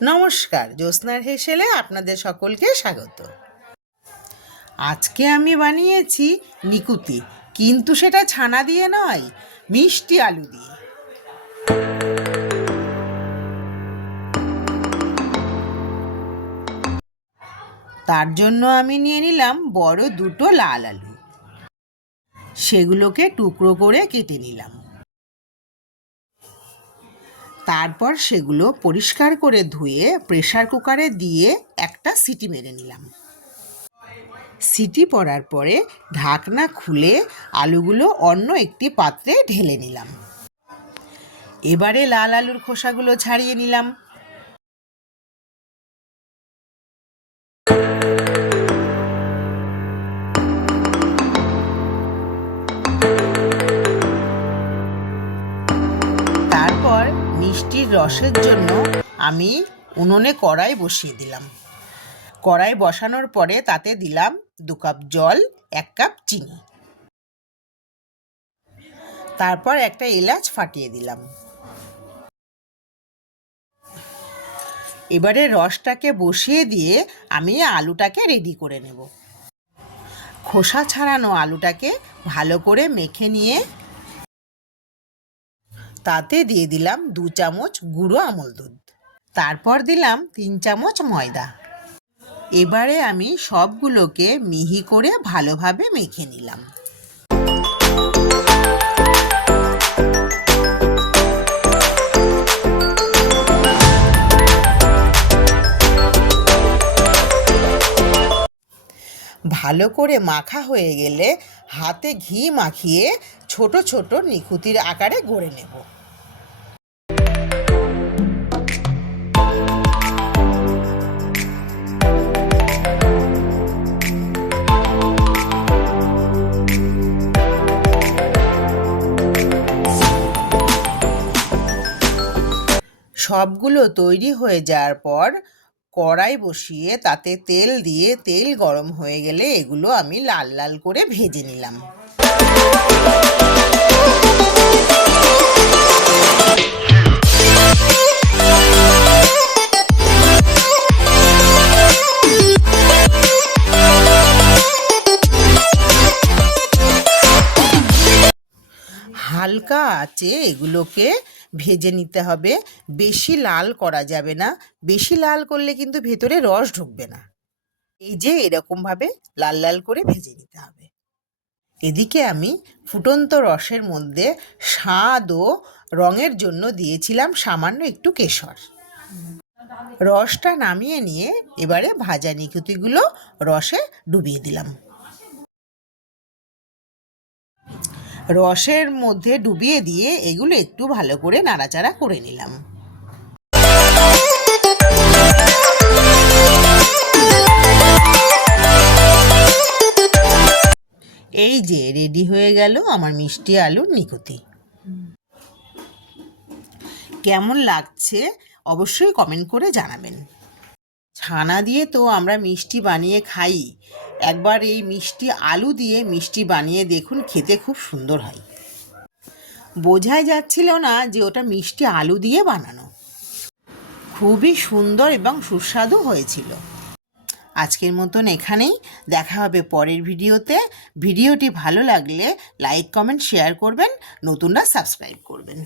নমস্কার, জ্যোৎস্নার হেসেলে আপনাদের সকলকে স্বাগত। আজকে আমি বানিয়েছি নিকুতি, কিন্তু সেটা ছানা দিয়ে নয়, মিষ্টি আলু দিয়ে। তার জন্য আমি নিয়ে নিলাম বড় দুটো লাল আলু। সেগুলোকে টুকরো করে কেটে নিলাম। তারপর সেগুলো পরিষ্কার করে ধুয়ে প্রেসার কুকারে দিয়ে একটা সিটি মেরে নিলাম। সিটি পড়ার পরে ঢাকনা খুলে আলুগুলো অন্য একটি পাত্রে ঢেলে নিলাম। এবারে লাল আলুর খোসাগুলো ছাড়িয়ে নিলাম। তারপর মিষ্টির রসের জন্য আমি উনুনে কড়াই বসিয়ে দিলাম। কড়াই বসানোর পরে তাতে দিলাম 2 কাপ জল, 1 কাপ চিনি। তারপর একটা এলাচ ফাটিয়ে দিলাম। এবারে রসটাকে বসিয়ে দিয়ে আমি আলুটাকে রেডি করে নেব। খোসা ছাড়ানো আলুটাকে ভালো করে মেখে নিয়ে তাতে দিয়ে দিলাম 2 চামচ গুঁড়ো আমল দুধ। তারপর দিলাম 3 চামচ ময়দা। এবারে আমি সবগুলোকে মিহি করে ভালোভাবে মেখে নিলাম। ভালো করে মাখা হয়ে গেলে হাতে ঘি মাখিয়ে ছোট ছোট নিকুতির আকারে গড়ে নেব। সবগুলো তৈরি হয়ে যাওয়ার পর কড়াই বসিয়ে তাতে তেল দিয়ে তেল গরম হয়ে গেলে এগুলো আমি লাল লাল করে ভেজে নিলাম। হালকা আঁচে এগুলোকে ভেজে নিতে হবে। বেশি লাল করা যাবে না, বেশি লাল করলে কিন্তু ভেতরে রস ঢুকবে না। এই যে এরকমভাবে লাল লাল করে ভেজে নিতে হবে। এদিকে আমি ফুটন্ত রসের মধ্যে স্বাদ ও রঙের জন্য দিয়েছিলাম সামান্য একটু কেশর। রসটা নামিয়ে নিয়ে এবারে ভাজা নিকুতিগুলো রসে ডুবিয়ে দিলাম। রসের মধ্যে ডুবিয়ে দিয়ে এগুলো একটু ভালো করে নাড়াচাড়া করে নিলাম। এই যে রেডি হয়ে গেল আমার মিষ্টি আলুর নিকুতি। কেমন লাগছে অবশ্যই কমেন্ট করে জানাবেন। ছানা দিয়ে তো আমরা মিষ্টি বানিয়ে খাই, একবার এই মিষ্টি আলু দিয়ে মিষ্টি বানিয়ে দেখুন, খেতে খুব সুন্দর হয়। বোঝাই যাচ্ছিল না যে ওটা মিষ্টি আলু দিয়ে বানানো। খুবই সুন্দর এবং সুস্বাদু হয়েছিল। আজকের মতন এখানেই, দেখা হবে পরের ভিডিওতে। ভিডিওটি ভালো লাগলে লাইক, কমেন্ট, শেয়ার করবেন, নতুনরা সাবস্ক্রাইব করবেন।